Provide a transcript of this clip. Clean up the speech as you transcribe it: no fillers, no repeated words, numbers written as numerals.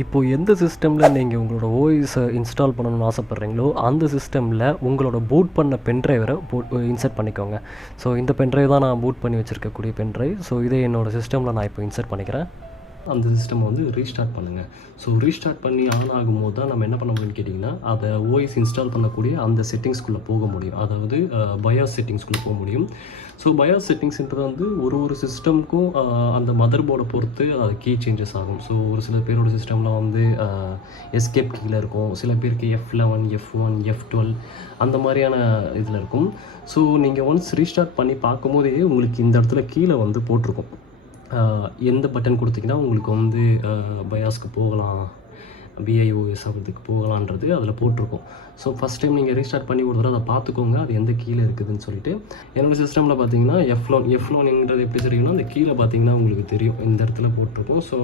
இப்போது எந்த சிஸ்டமில் நீங்கள் உங்களோட ஓஎஸை இன்ஸ்டால் பண்ணணும்னு ஆசைப்பட்றீங்களோ அந்த சிஸ்டமில் உங்களோட பூட் பண்ண பென்ட்ரைவரை இன்சர்ட் பண்ணிக்கோங்க. ஸோ இந்த பென்ட்ரைவ் தான் நான் பூட் பண்ணி வச்சுருக்கக்கூடிய பென்ட்ரைவ். ஸோ இதே என்னோடய சிஸ்டமில் நான் இப்போ இன்சர்ட் பண்ணிக்கிறேன். அந்த சிஸ்டம் வந்து ரீஸ்டார்ட் பண்ணுங்கள். ஸோ ரீஸ்டார்ட் பண்ணி ஆன் ஆகும்போது தான் நம்ம என்ன பண்ண முடியும்னு கேட்டிங்கன்னா, அதை ஓஎஸ் இன்ஸ்டால் பண்ணக்கூடிய அந்த செட்டிங்ஸ்குள்ளே போக முடியும். அதாவது பயாஸ் செட்டிங்ஸ்குள்ளே போக முடியும். ஸோ பயாஸ் செட்டிங்ஸ்ன்றது வந்து ஒரு சிஸ்டமுக்கும் அந்த மதர் போர்டை பொறுத்து அது கீ சேஞ்சஸ் ஆகும். ஸோ ஒரு சில பேரோட சிஸ்டமில் வந்து எஸ்கேப் கீழே இருக்கும், சில பேருக்கு F11, F1, F12 அந்த மாதிரியான இதில் இருக்கும். ஸோ நீங்கள் ஒன்ஸ் ரீஸ்டார்ட் பண்ணி பார்க்கும்போதே உங்களுக்கு இந்த இடத்துல கீழே வந்து போட்டிருக்கும் எந்த பட்டன் கொடுத்தீங்கன்னா உங்களுக்கு வந்து பயாஸ்க்கு போகலாம், பிஐஓஎஸ் ஆகிறதுக்கு போகலான்றது அதில் போட்டிருக்கும். ஸோ ஃபஸ்ட் டைம் நீங்கள் ரீஸ்டார்ட் பண்ணி ஒரு தடவை அதை பார்த்துக்கோங்க, அது எந்த கீழே இருக்குதுன்னு சொல்லிட்டு. என்னோடய சிஸ்டமில் பார்த்தீங்கன்னா F11ன்றது எப்படி தெரியும்னா, அந்த கீழே பார்த்தீங்கன்னா உங்களுக்கு தெரியும், இந்த இடத்துல போட்டிருக்கும். ஸோ